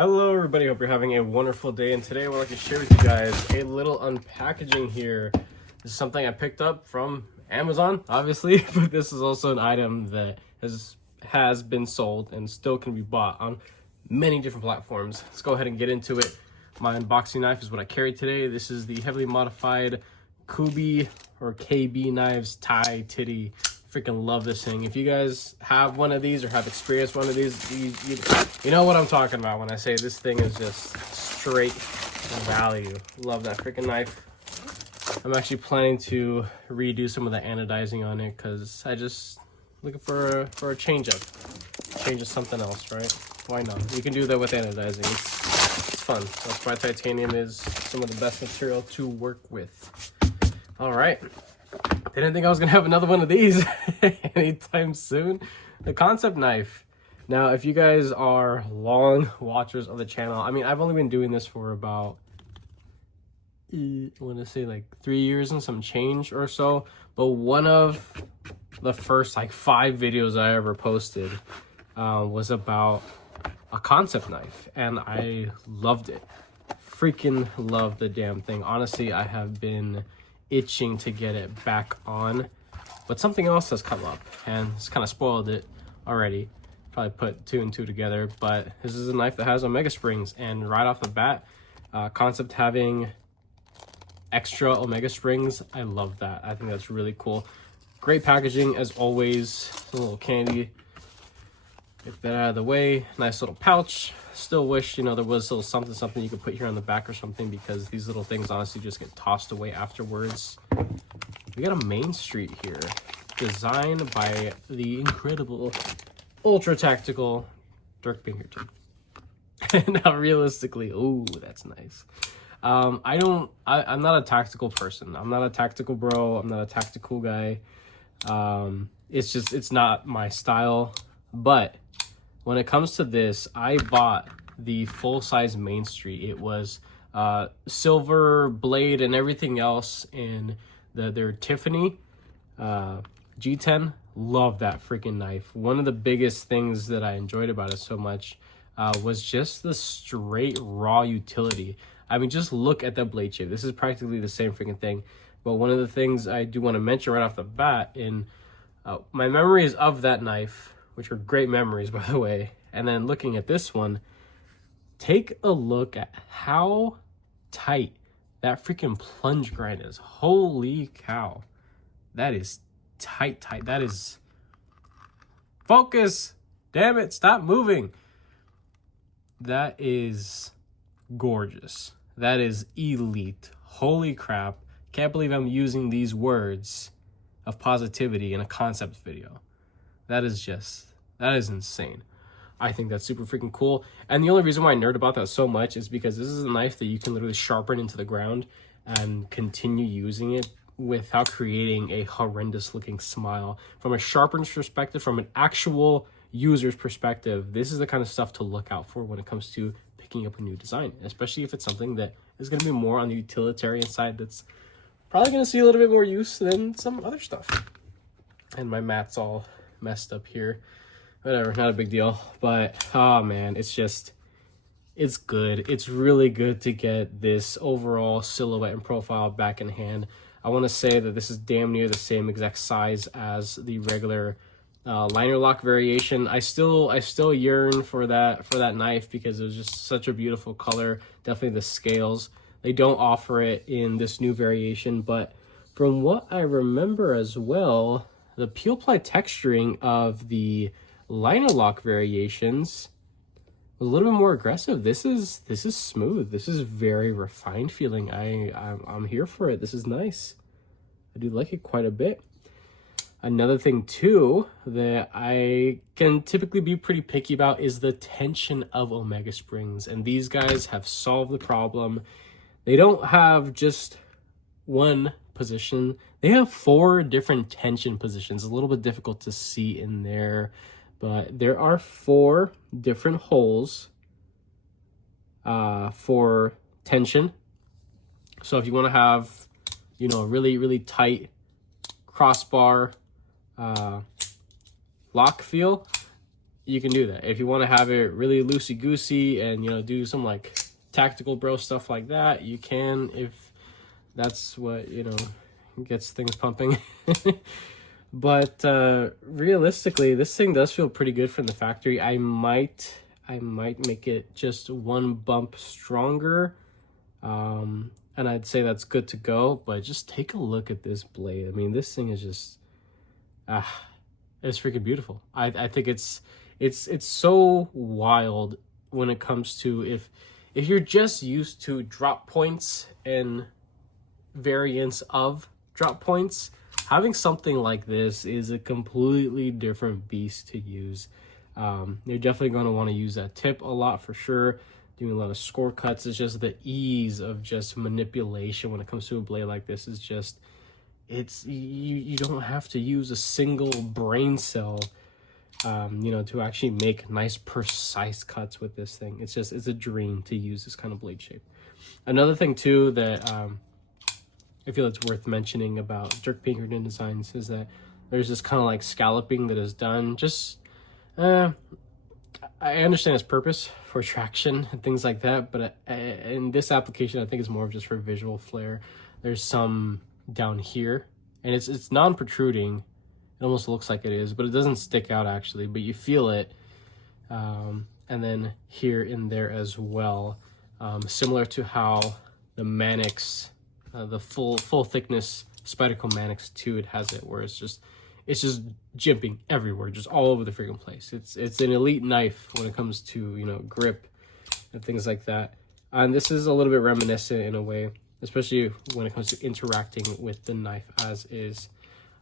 Hello everybody, hope you're having a wonderful day, and today I would like to share with you guys a little unpackaging here. This is something I picked up from Amazon, obviously, but this is also an item that has been sold and still can be bought on many different platforms. Let's go ahead and get into it. My unboxing knife is what I carry today. This is the heavily modified Kubi or KB Knives Thai Titty. Freaking love this thing. If you guys have one of these or have experienced one of these, you know what I'm talking about when I say this thing is just straight value. Love that freaking knife. I'm actually planning to redo some of the anodizing on it because I just looking for a change of something else, right? Why not? You can do that with anodizing. It's fun. That's why titanium is some of the best material to work with. All right. Didn't think I was gonna have another one of these anytime soon. The concept knife. Now, if you guys are long watchers of the channel, I mean, I've only been doing this for about, I want to say like 3 years and some change or so. But one of the first like 5 videos I ever posted was about a concept knife, and I loved it. Freaking loved the damn thing. Honestly, I have been itching to get it back on, but something else has come up and it's kind of spoiled it already. Probably put 2 and 2 together, but this is a knife that has omega springs, and right off the bat, concept having extra omega springs, I love that. I think that's really cool. Great packaging as always. A little candy, get that out of the way. Nice little pouch. Still wish, you know, there was a little something you could put here on the back or something, because these little things honestly just get tossed away afterwards. We got a Main Street here, designed by the incredible ultra tactical Dirk Pinkerton. Now realistically, ooh, that's nice. I'm not a tactical person. I'm not a tactical bro. I'm not a tactical guy. It's not my style. But when it comes to this, I bought the full-size Main Street. It was silver blade and everything else in their Tiffany G10. Love that freaking knife. One of the biggest things that I enjoyed about it so much was just the straight raw utility. I mean, just look at that blade shape. This is practically the same freaking thing. But one of the things I do want to mention right off the bat, in my memories of that knife, which are great memories, by the way, and then looking at this one, take a look at how tight that freaking plunge grind is. Holy cow. That is tight. That is... Focus! Damn it, stop moving. That is gorgeous. That is elite. Holy crap. Can't believe I'm using these words of positivity in a concept video. That is insane. I think that's super freaking cool. And the only reason why I nerd about that so much is because this is a knife that you can literally sharpen into the ground and continue using it without creating a horrendous looking smile. From a sharpener's perspective, from an actual user's perspective, this is the kind of stuff to look out for when it comes to picking up a new design, especially if it's something that is going to be more on the utilitarian side, that's probably going to see a little bit more use than some other stuff. And my mat's all messed up here. Whatever, not a big deal. But oh man, it's good. It's really good to get this overall silhouette and profile back in hand. I want to say that this is damn near the same exact size as the regular liner lock variation. I still yearn for that knife because it was just such a beautiful color. Definitely the scales. They don't offer it in this new variation, but from what I remember as well, the peel ply texturing of the liner lock variations was a little bit more aggressive. This is smooth. This is very refined feeling. I'm here for it. This is nice. I do like it quite a bit. Another thing too that I can typically be pretty picky about is the tension of omega springs, and these guys have solved the problem. They don't have just one position. They have 4 different tension positions. A little bit difficult to see in there, but there are 4 different holes for tension. So if you want to have, you know, a really, really tight crossbar lock feel, you can do that. If you want to have it really loosey-goosey and, you know, do some like tactical bro stuff like that, you can, if that's what, you know, gets things pumping. But realistically, this thing does feel pretty good from the factory. I might make it just one bump stronger, and I'd say that's good to go. But just take a look at this blade. I mean, this thing is just it's freaking beautiful. I think it's so wild when it comes to if you're just used to drop points and variants of drop points, having something like this is a completely different beast to use. You're definitely going to want to use that tip a lot for sure. Doing a lot of score cuts. It's just the ease of just manipulation when it comes to a blade like this is just, it's you don't have to use a single brain cell, you know, to actually make nice precise cuts with this thing. It's a dream to use this kind of blade shape. Another thing too that I feel it's worth mentioning about Dirk Pinkerton designs is that there's this kind of like scalloping that is done. Just I understand its purpose for traction and things like that, but in this application I think it's more of just for visual flair. There's some down here and it's non-protruding. It almost looks like it is, but it doesn't stick out actually, but you feel it. And then here in there as well, similar to how the Manix, the full thickness Spyderco Manix 2, it has it where it's just jimping everywhere, just all over the freaking place. It's an elite knife when it comes to, you know, grip and things like that. And this is a little bit reminiscent in a way, especially when it comes to interacting with the knife as is.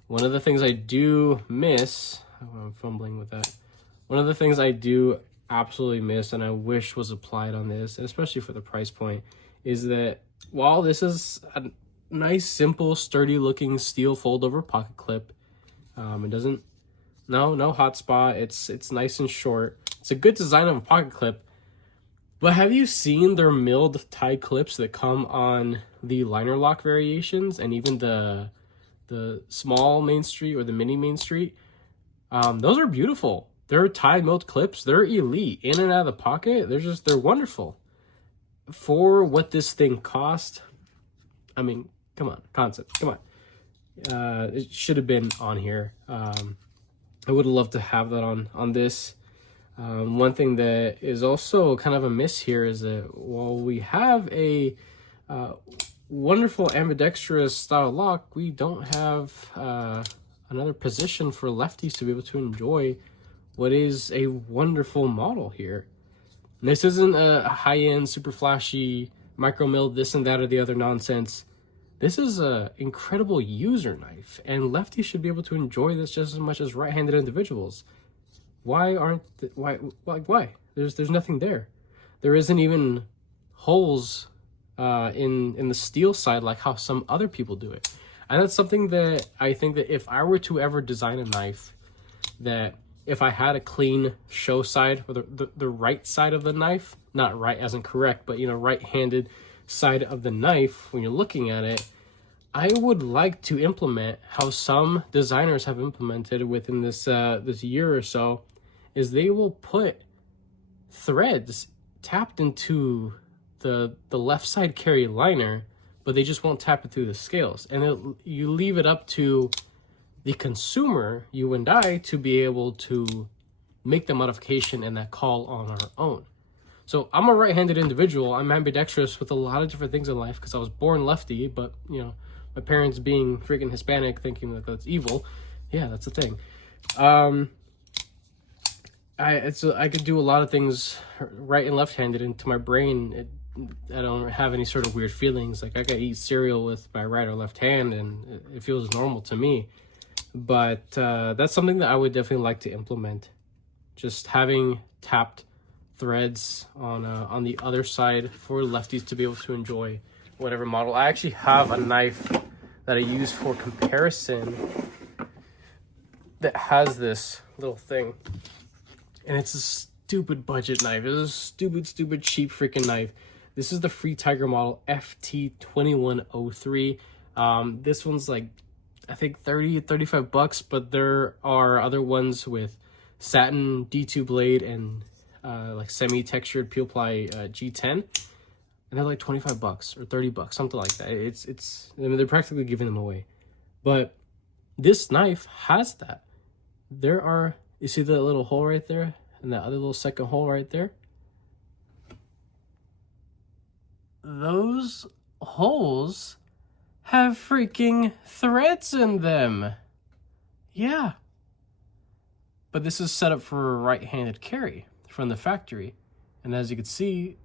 One of the things I do miss, I'm fumbling with that. One of the things I do absolutely miss and I wish was applied on this, and especially for the price point, is that while this is a nice, simple, sturdy looking steel fold over pocket clip, it doesn't, no hot spot. It's nice and short. It's a good design of a pocket clip, but have you seen their milled tie clips that come on the liner lock variations and even the small Main Street or the mini Main Street? Those are beautiful. They're tie milled clips. They're elite in and out of the pocket. They're wonderful. For what this thing cost, I mean, come on, concept, come on. It should have been on here. I would have loved to have that on this. One thing that is also kind of a miss here is that while we have a wonderful ambidextrous style lock, we don't have another position for lefties to be able to enjoy what is a wonderful model here. This isn't a high-end, super flashy, micro milled this and that or the other nonsense. This is a incredible user knife, and lefties should be able to enjoy this just as much as right-handed individuals. Why aren't why? There's nothing there. There isn't even holes in the steel side like how some other people do it. And that's something that I think that if I were to ever design a knife, that if I had a clean show side, or the right side of the knife, not right as in correct, but, you know, right-handed side of the knife, when you're looking at it, I would like to implement how some designers have implemented within this this year or so, is they will put threads tapped into the left side carry liner, but they just won't tap it through the scales. And you leave it up to the consumer, you and I, to be able to make the modification and that call on our own. So I'm a right-handed individual. I'm ambidextrous with a lot of different things in life because I was born lefty, but, you know, my parents being freaking Hispanic, thinking that that's evil. Yeah, that's the thing. I could do a lot of things right and left-handed, and to my brain, I don't have any sort of weird feelings. Like, I could eat cereal with my right or left hand, and it feels normal to me. But that's something that I would definitely like to implement. Just having tapped threads on the other side for lefties to be able to enjoy whatever model. I actually have a knife that I use for comparison that has this little thing, and it's a stupid budget knife. It's a stupid cheap freaking knife. This is the Free Tiger model FT2103. This one's like, I think $30-35, but there are other ones with satin D2 blade and like semi-textured peel ply G10, and they're like $25 or $30, something like that. It's I mean, they're practically giving them away. But this knife has that. There are, you see that little hole right there and that other little second hole right there? Those holes have freaking threads in them. Yeah. But this is set up for a right-handed carry from the factory. And as you can see,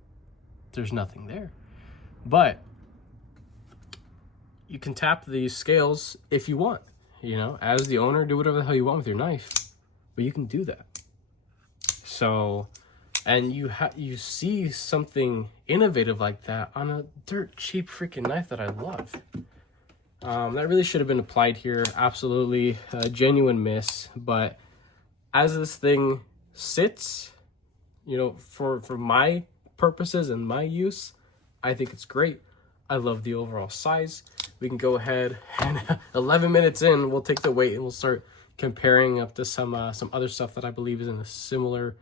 there's nothing there. But you can tap these scales if you want. You know, as the owner, do whatever the hell you want with your knife. But you can do that. So, and you see something innovative like that on a dirt cheap freaking knife that I love. That really should have been applied here. Absolutely a genuine miss. But as this thing sits, you know, for my purposes and my use, I think it's great. I love the overall size. We can go ahead and 11 minutes in, we'll take the weight and we'll start comparing up to some other stuff that I believe is in a similar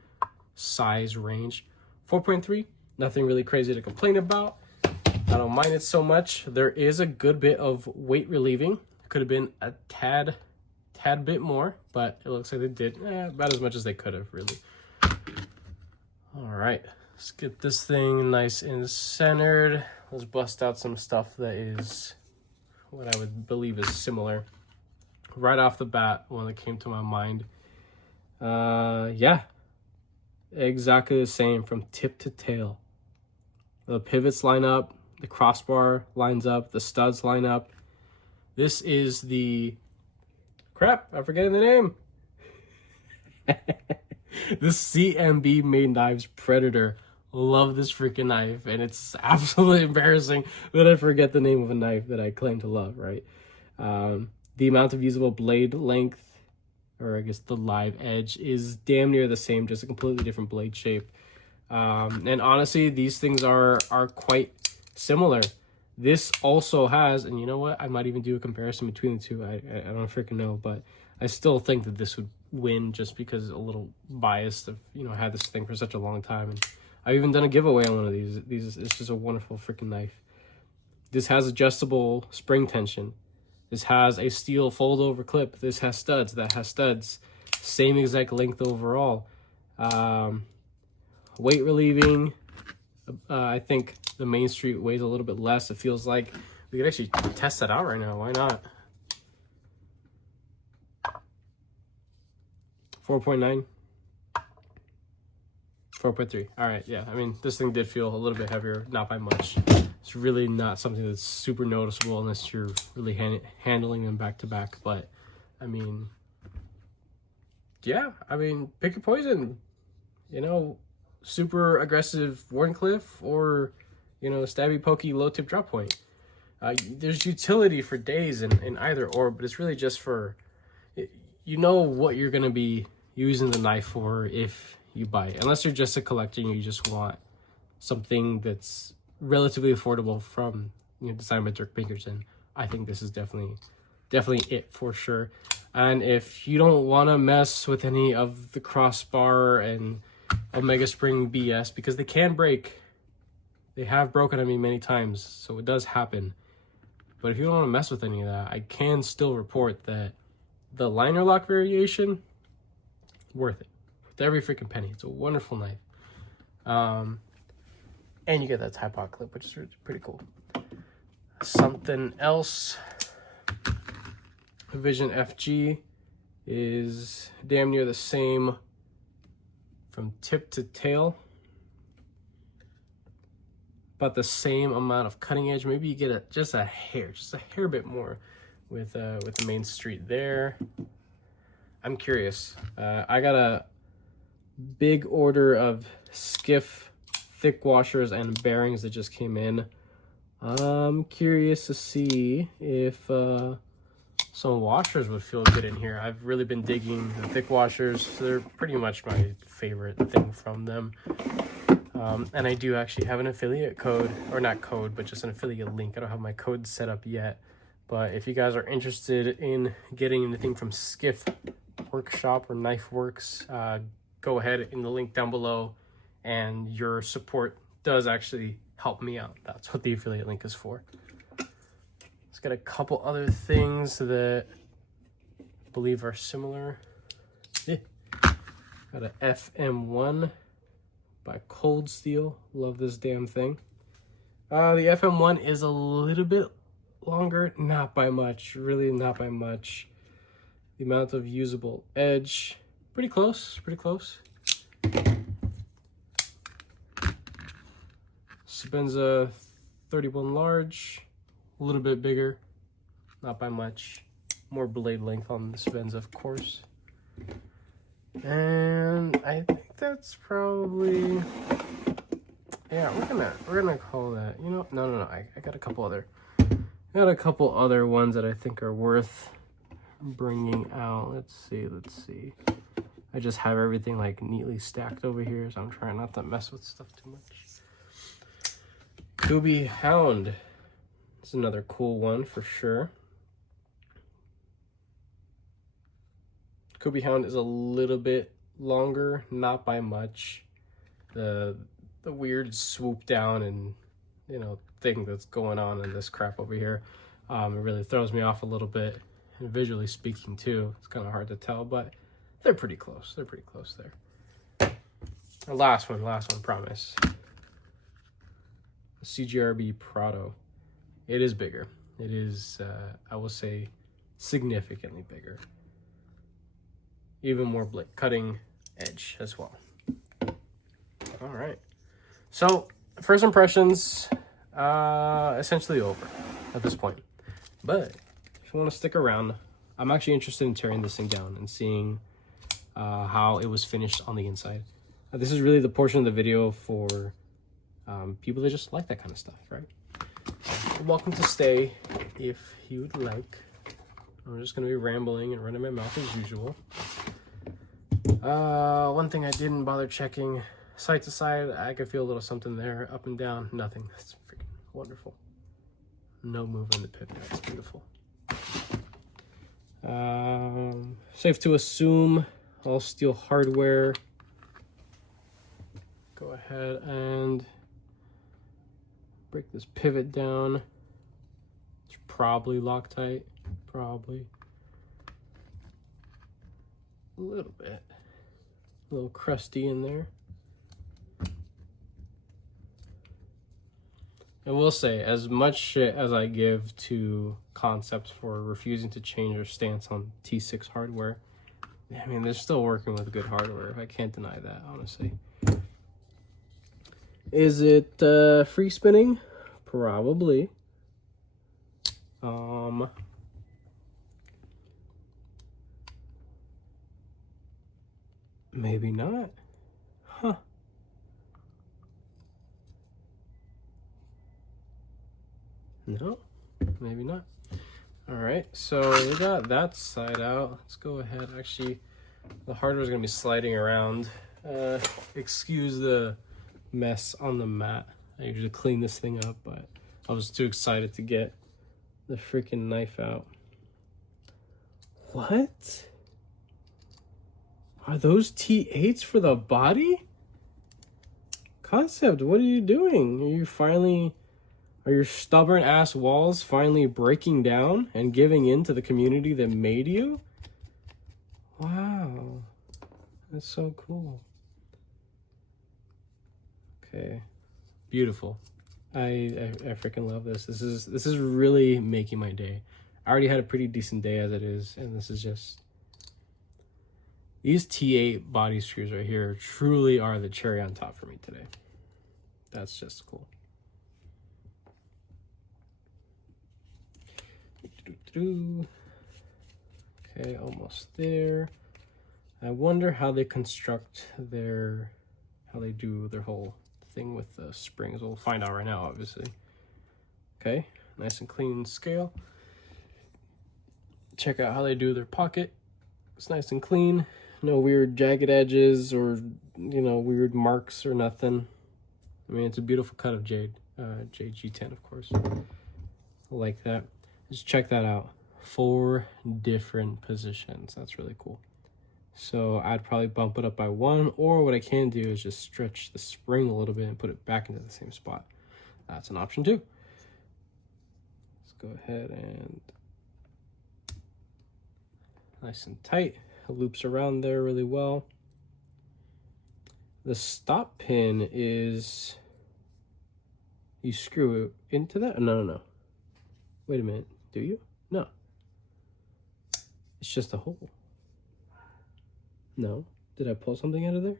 size range. 4.3, nothing really crazy to complain about. I don't mind it so much. There is a good bit of weight relieving. Could have been a tad bit more, but it looks like they did about as much as they could have, really. All right, let's get this thing nice and centered. Let's bust out some stuff that is what I would believe is similar. Right off the bat, one that came to my mind. Yeah, exactly the same from tip to tail. The pivots line up, the crossbar lines up, the studs line up. This is the, crap, I'm forgetting the name. This CMB Made Knives Predator. Love this freaking knife, and it's absolutely embarrassing that I forget the name of a knife that I claim to love, right? The amount of usable blade length, or I guess the live edge, is damn near the same, just a completely different blade shape. And honestly, these things are quite similar. This also has, and you know what? I might even do a comparison between the two. I don't freaking know, but I still think that this would win just because a little biased of, you know, had this thing for such a long time. And I've even done a giveaway on one of these. It's just a wonderful freaking knife. This has adjustable spring tension. This has a steel fold over clip. This has studs. That has studs. Same exact length overall. Weight relieving. I think the Main Street weighs a little bit less. It feels like we could actually test that out right now. Why not? 4.9. 4.3. All right, yeah. I mean, this thing did feel a little bit heavier, not by much. It's really not something that's super noticeable unless you're really handling them back to back. But, I mean, yeah. I mean, pick your poison. You know, super aggressive Warncliffe or, you know, stabby, pokey, low tip drop point. There's utility for days in either or, but it's really just for, you know what you're going to be using the knife for if you buy it. Unless you're just a collector and you just want something that's relatively affordable from, you know, designed by Dirk Pinkerton. I think this is definitely it for sure. And if you don't want to mess with any of the crossbar and Omega Spring BS, because they can break, they have broken on me many times, so it does happen. But if you don't want to mess with any of that, I can still report that the liner lock variation, worth it. With every freaking penny. It's a wonderful knife. And you get that Type Out clip, which is pretty cool. Something else. Vision FG is damn near the same from tip to tail. About the same amount of cutting edge. Maybe you get just a hair bit more with the Main Street there. I'm curious. I got a big order of skiff thick washers and bearings that just came in. I'm curious to see if some washers would feel good in here. I've really been digging the thick washers. They're pretty much my favorite thing from them. And I do actually have an affiliate code, or not code, but just an affiliate link. I don't have my code set up yet. But if you guys are interested in getting anything from Skiff workshop or knife works, go ahead in the link down below, and your support does actually help me out. That's what the affiliate link is for. Let's get a couple other things that I believe are similar. Yeah. Got a FM1 by Cold Steel. Love this damn thing. The FM1 is a little bit longer, not by much, really not by much. The amount of usable edge, pretty close, pretty close. Sebenza 31 large, a little bit bigger, not by much. More blade length on the Sebenza, of course. And I think that's probably, yeah, we're gonna call that, you know, no, I got a couple other ones that I think are worth bringing out. Let's see. I just have everything like neatly stacked over here, so I'm trying not to mess with stuff too much. Kubi Hound. It's another cool one for sure. Kubi Hound is a little bit longer, not by much. The weird swoop down and, you know, thing that's going on in this crap over here, it really throws me off a little bit. And visually speaking too, it's kind of hard to tell, but they're pretty close. They're pretty close there. Our last one, promise. The CGRB Prado. It is bigger. It is, I will say, significantly bigger. Even more cutting edge as well. All right. So first impressions, essentially over at this point. But if you want to stick around, I'm actually interested in tearing this thing down and seeing how it was finished on the inside. This is really the portion of the video for people that just like that kind of stuff, right? You're welcome to stay if you would like. I'm just going to be rambling and running my mouth as usual. One thing I didn't bother checking, side to side, I could feel a little something there, up and down, nothing. That's freaking wonderful. No move on the pivot, that's beautiful. Safe to assume all steel hardware. Go ahead and break this pivot down. It's probably Loctite, probably. A little bit. A little crusty in there. I will say, as much shit as I give to Concepts for refusing to change their stance on T6 hardware, I mean, they're still working with good hardware. I can't deny that, honestly. Is it free spinning? Probably. Maybe not. Huh. No, maybe not. All right, so we got that side out. Let's go ahead. Actually, the hardware is going to be sliding around. Excuse the mess on the mat. I usually clean this thing up, but I was too excited to get the freaking knife out. What? Are those T8s for the body? Concept, what are you doing? Are your stubborn ass walls finally breaking down and giving in to the community that made you? Wow. That's so cool. Okay. Beautiful. I freaking love this. This is really making my day. I already had a pretty decent day as it is, and this is just, these T8 body screws right here truly are the cherry on top for me today. That's just cool. Okay, almost there. I wonder how they construct how they do their whole thing with the springs. We'll find out right now, obviously. Okay, nice and clean scale. Check out how they do their pocket. It's nice and clean. No weird jagged edges or, you know, weird marks or nothing. I mean, it's a beautiful cut of jade. Jade G10, of course. I like that. Just check that out. 4 different positions. That's really cool. So I'd probably bump it up by 1, or what I can do is just stretch the spring a little bit and put it back into the same spot. That's an option too. Let's go ahead and nice and tight. It loops around there really well. The stop pin is, you screw it into that? No. Wait a minute, do you? No. It's just a hole. No. Did I pull something out of there?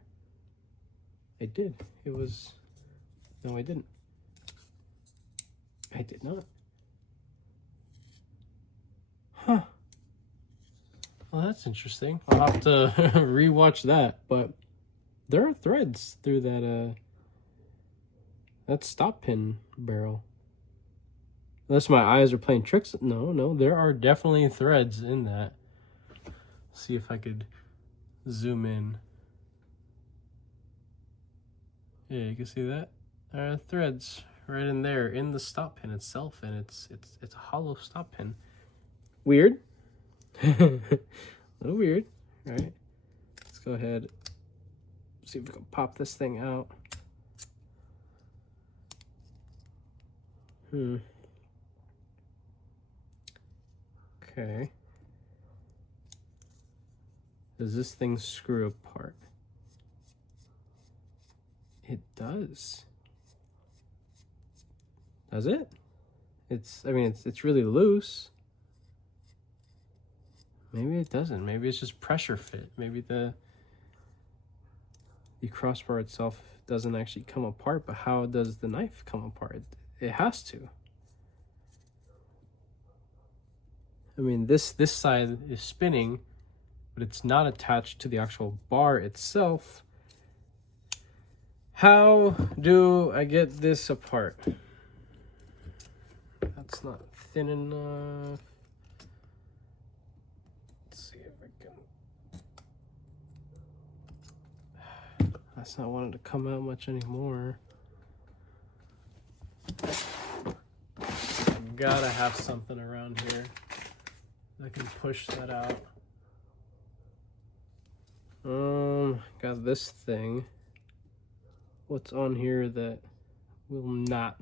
I did. It was, no I didn't. I did not. Huh. Well, that's interesting. I'll have to rewatch that, but there are threads through that stop pin barrel. Unless my eyes are playing tricks. No, there are definitely threads in that. See if I could zoom in. Yeah, you can see that. There are threads right in there in the stop pin itself, and it's a hollow stop pin. Weird. A little weird. All right, let's go ahead. See if we can pop this thing out. Okay. Does this thing screw apart? It does. Does it? I mean, it's really loose. Maybe it doesn't. Maybe it's just pressure fit. Maybe the crossbar itself doesn't actually come apart, but how does the knife come apart? It has to. I mean, this side is spinning, but it's not attached to the actual bar itself. How do I get this apart? That's not thin enough. Let's see if I can. That's not wanting to come out much anymore. Gotta have something around here that can push that out. Got this thing. What's on here that will not,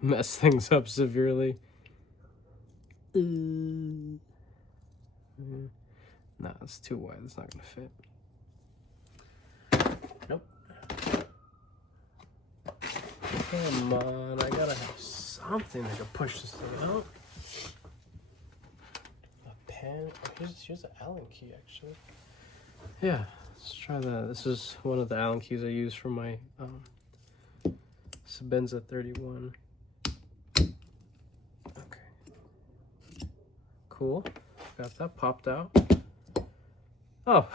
mess things up severely? No, it's too wide. It's not gonna fit. Nope. Come on, I gotta have something that can push this thing out. A pen. Oh, here's an Allen key, actually. Yeah, let's try that. This is one of the Allen keys I use for my Sebenza 31. Okay. Cool. Got that popped out. Oh,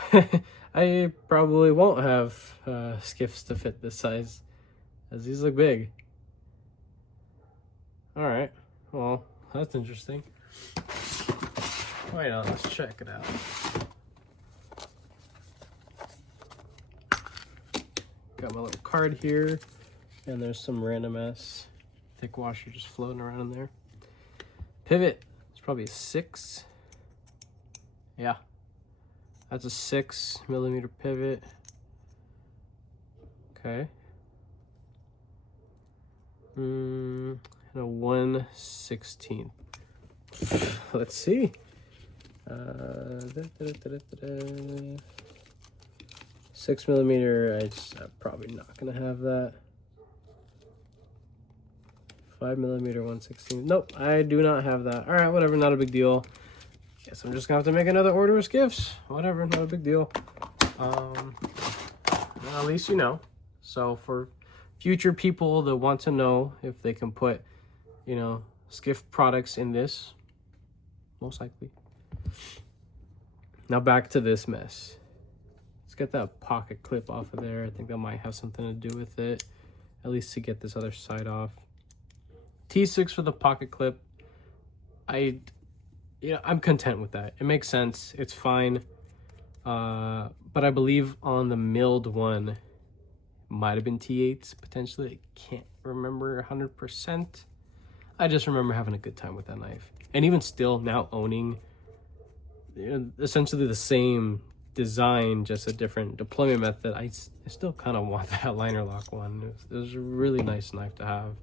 I probably won't have skiffs to fit this size, as these look big. All right. Well, that's interesting. Wait, let's check it out. Got my little card here, and there's some random ass thick washer just floating around in there. Pivot, it's probably a 6. Yeah, that's a 6mm pivot. Okay. And a 1/16. Let's see. 6mm, I'm probably not gonna have that. 5mm 1/16. Nope, I do not have that. All right, whatever, not a big deal. Guess I'm just gonna have to make another order of skiffs. Whatever, not a big deal. Well, at least you know. So for future people that want to know if they can put, skiff products in this, most likely. Now back to this mess. Let's get that pocket clip off of there. I think that might have something to do with it, at least to get this other side off. T6 for the pocket clip. I'm content with that. It makes sense. It's fine. But I believe on the milled one, might have been T8s potentially. I can't remember 100%. I just remember having a good time with that knife. And even still, now owning essentially the same design, just a different deployment method, I still kind of want that liner lock one. It was a really nice knife to have.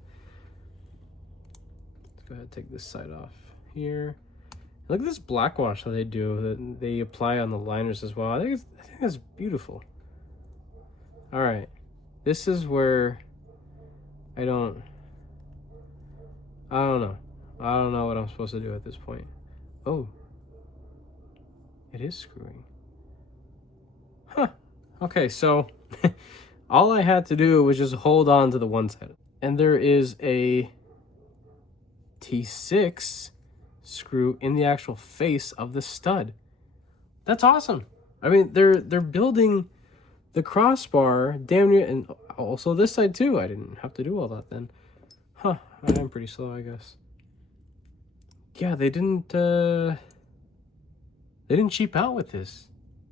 Let's go ahead and take this side off here. Look at this black wash that they do, that they apply on the liners as well. I think that's beautiful. All right, this is where I don't know. I don't know what I'm supposed to do at this point. Oh, it is screwing. Huh. Okay, so all I had to do was just hold on to the one side. And there is a T6 screw in the actual face of the stud. That's awesome. I mean, they're building the crossbar damn near, and also this side too. I didn't have to do all that then. Huh, I am pretty slow, I guess. Yeah, they didn't cheap out with this.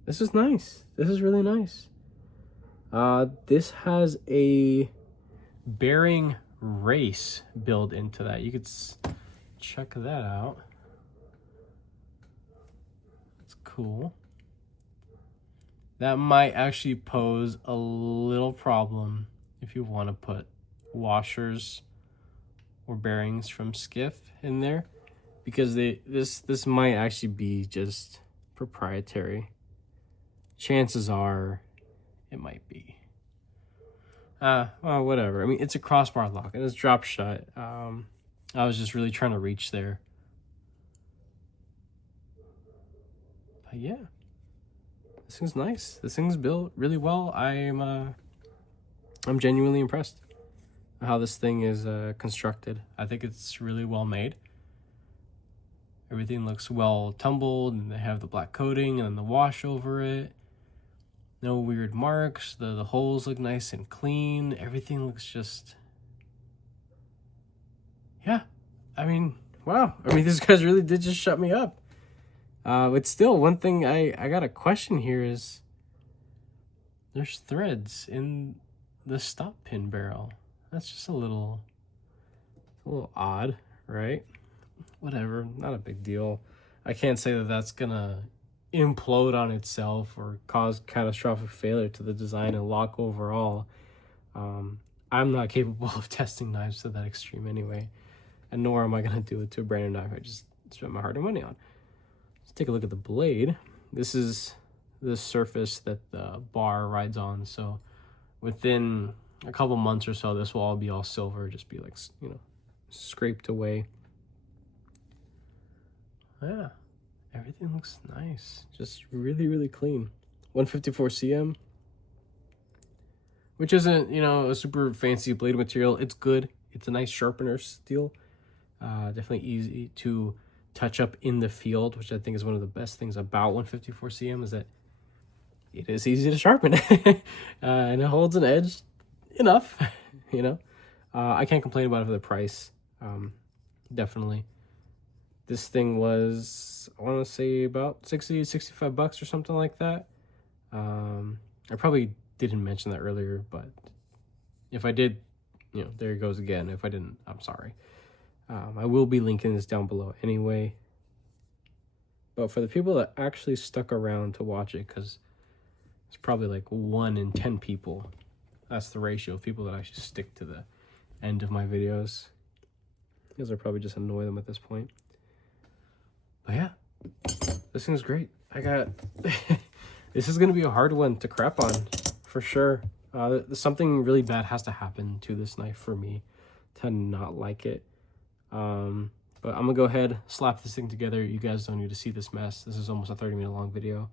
This is nice. This is really nice. This has a bearing race built into that. You could check that out. It's cool. That might actually pose a little problem if you want to put washers or bearings from Skiff in there, because this might actually be just proprietary. Chances are it might be. Well, whatever. I mean, it's a crossbar lock and it's drop shut. I was just really trying to reach there. But yeah, this thing's nice. This thing's built really well. I'm genuinely impressed how this thing is constructed. I think it's really well made. Everything looks well tumbled, and they have the black coating and then the wash over it. No weird marks. The holes look nice and clean. Everything looks just... Yeah. I mean, wow. I mean, these guys really did just shut me up. But still, one thing I got a question here is... There's threads in the stop pin barrel. That's just a little odd, right? Whatever, not a big deal. I can't say that that's gonna implode on itself or cause catastrophic failure to the design and lock overall. I'm not capable of testing knives to that extreme anyway, and nor am I gonna do it to a brand new knife I just spent my hard earned money on. Let's take a look at the blade. This is the surface that the bar rides on, so within a couple months or so, this will all be all silver, just be like, you know, scraped away. Yeah, everything looks nice. Just really, really clean. 154 cm, which isn't, you know, a super fancy blade material. It's good. It's a nice sharpener steel. Definitely easy to touch up in the field, which I think is one of the best things about 154 cm is that it is easy to sharpen. And it holds an edge enough, you know. I can't complain about it for the price. Definitely. This thing was, I want to say, about 60, 65 bucks or something like that. I probably didn't mention that earlier, but if I did, you know, there it goes again. If I didn't, I'm sorry. I will be linking this down below anyway. But for the people that actually stuck around to watch it, because it's probably like 1 in 10 people. That's the ratio of people that actually stick to the end of my videos. Because I probably just annoy them at this point. But yeah, this thing's great. I got... This is going to be a hard one to crap on, for sure. Something really bad has to happen to this knife for me to not like it. But I'm going to go ahead, slap this thing together. You guys don't need to see this mess. This is almost a 30-minute long video.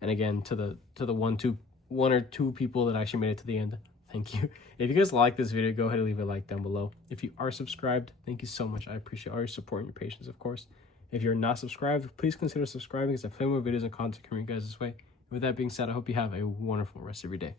And again, to the one or two people that actually made it to the end, thank you. If you guys like this video, go ahead and leave a like down below. If you are subscribed, thank you so much. I appreciate all your support and your patience, of course. If you're not subscribed, please consider subscribing, because I play more videos and content coming you guys this way. With that being said, I hope you have a wonderful rest of your day.